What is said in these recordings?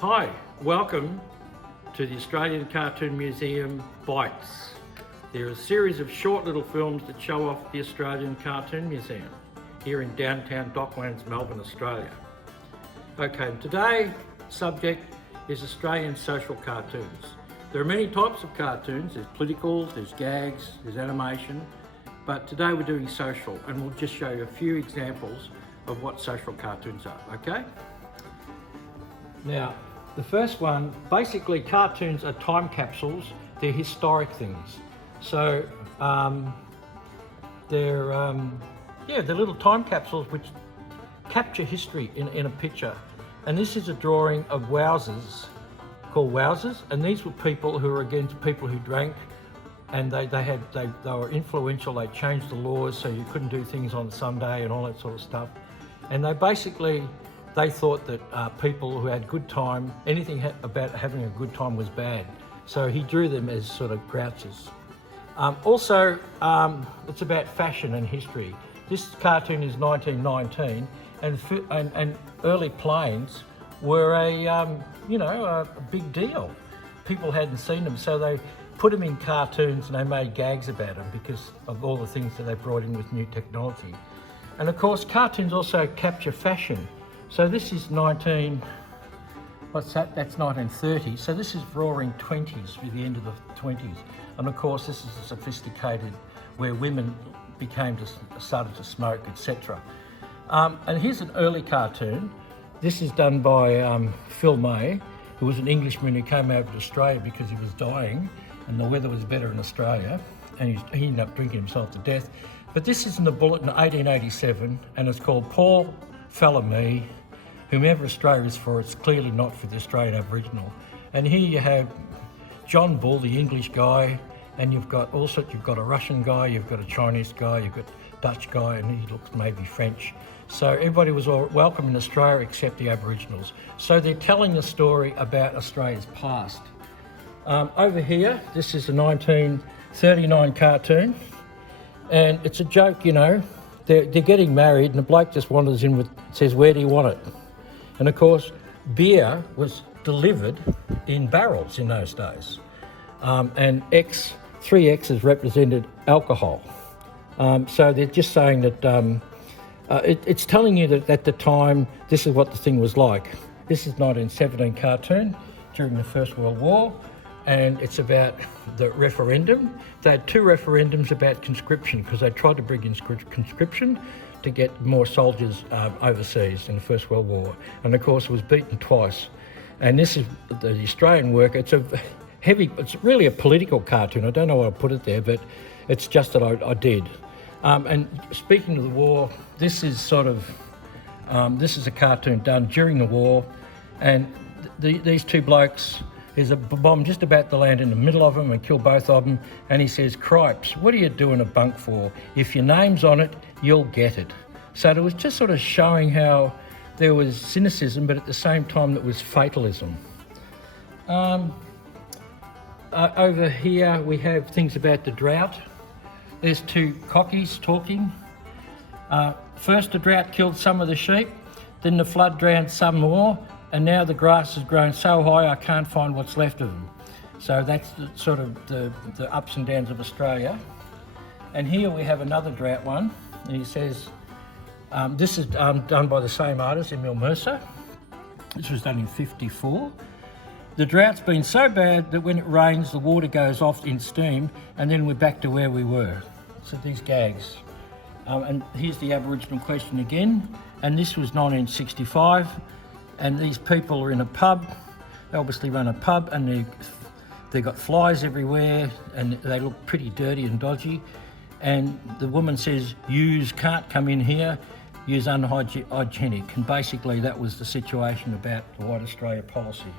Hi, welcome to the Australian Cartoon Museum Bites. They're a series of short little films that show off the Australian Cartoon Museum here in downtown Docklands, Melbourne, Australia. Okay, today's subject is Australian social cartoons. There are many types of cartoons. There's politicals, there's gags, there's animation, but today we're doing social, and we'll just show you a few examples of what social cartoons are, okay? Now, the first one, basically cartoons are time capsules. They're historic things. So they're little time capsules which capture history in a picture. And this is a drawing of wowsers, called wowsers. And these were people who were against people who drank, and they were influential. They changed the laws so you couldn't do things on Sunday and all that sort of stuff. And they thought that people who had good time, anything about having a good time was bad. So he drew them as sort of grouches. It's about fashion and history. This cartoon is 1919, and early planes were a big deal. People hadn't seen them, so they put them in cartoons and they made gags about them because of all the things that they brought in with new technology. And of course, cartoons also capture fashion. So this is that's 1930. So this is roaring 20s, with the end of the 20s. And of course, this is a sophisticated, where women started to smoke, etc. And here's an early cartoon. This is done by Phil May, who was an Englishman who came over to Australia because he was dying and the weather was better in Australia, and he ended up drinking himself to death. But this is in the Bulletin 1887, and it's called Paul Fella Me, whomever Australia is for, it's clearly not for the Australian Aboriginal. And here you have John Bull, the English guy, and you've got a Russian guy, you've got a Chinese guy, you've got a Dutch guy, and he looks maybe French. So everybody was all welcome in Australia except the Aboriginals. So they're telling the story about Australia's past. Over here, this is a 1939 cartoon, and it's a joke, they're getting married, and the bloke just wanders in says, "Where do you want it?" And of course, beer was delivered in barrels in those days. And three X's represented alcohol. So they're just saying that it's telling you that at the time, this is what the thing was like. This is 1917 cartoon during the First World War, and it's about the referendum. They had two referendums about conscription because they tried to bring in conscription to get more soldiers overseas in the First World War. And of course, it was beaten twice. And this is the Australian work. It's really a political cartoon. I don't know why I put it there, but it's just that I did. And speaking of the war, this is a cartoon done during the war, and these two blokes, there's a bomb just about to land in the middle of them and kill both of them, and he says, "Cripes, what are you doing a bunk for? If your name's on it, you'll get it." So it was just sort of showing how there was cynicism, but at the same time there was fatalism. Over here we have things about the drought. There's two cockies talking. First the drought killed some of the sheep, then the flood drowned some more, and now the grass has grown so high I can't find what's left of them. So that's the ups and downs of Australia. And here we have another drought one, and he says, this is done by the same artist, Emil Mercer. This was done in 1954. "The drought's been so bad that when it rains, the water goes off in steam, and then we're back to where we were." So these gags. And here's the Aboriginal question again, and this was 1965. And these people are in a pub. They obviously run a pub, and they've got flies everywhere, and they look pretty dirty and dodgy. And the woman says, "Yous can't come in here, yous unhygienic." And basically that was the situation about the White Australia policy.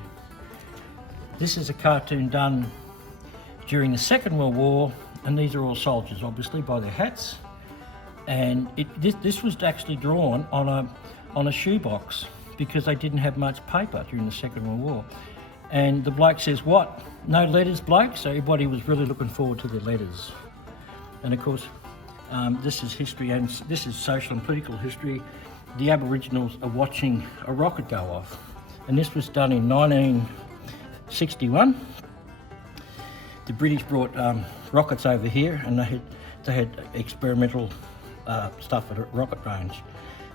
This is a cartoon done during the Second World War, and these are all soldiers, obviously, by their hats. And this was actually drawn on a shoebox, because they didn't have much paper during the Second World War. And the bloke says, "What? No letters, bloke?" So everybody was really looking forward to their letters. And of course, this is history, and this is social and political history. The Aboriginals are watching a rocket go off. and this was done in 1961. The British brought rockets over here, and they had experimental stuff at a rocket range.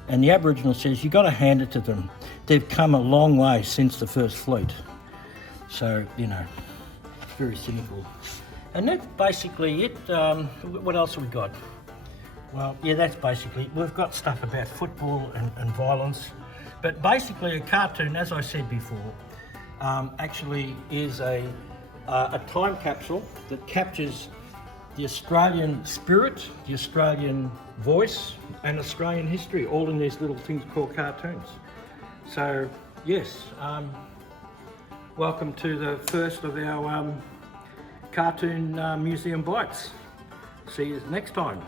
And the Aboriginal says, you've got to hand it to them. They've come a long way since the first fleet. So, you know, very cynical. And that's basically it. What else have we got? Well, yeah, that's basically, we've got stuff about football and violence. But basically a cartoon, as I said before, actually is a time capsule that captures the Australian spirit, the Australian voice, and Australian history, all in these little things called cartoons. So, yes, welcome to the first of our cartoon museum bites. See you next time.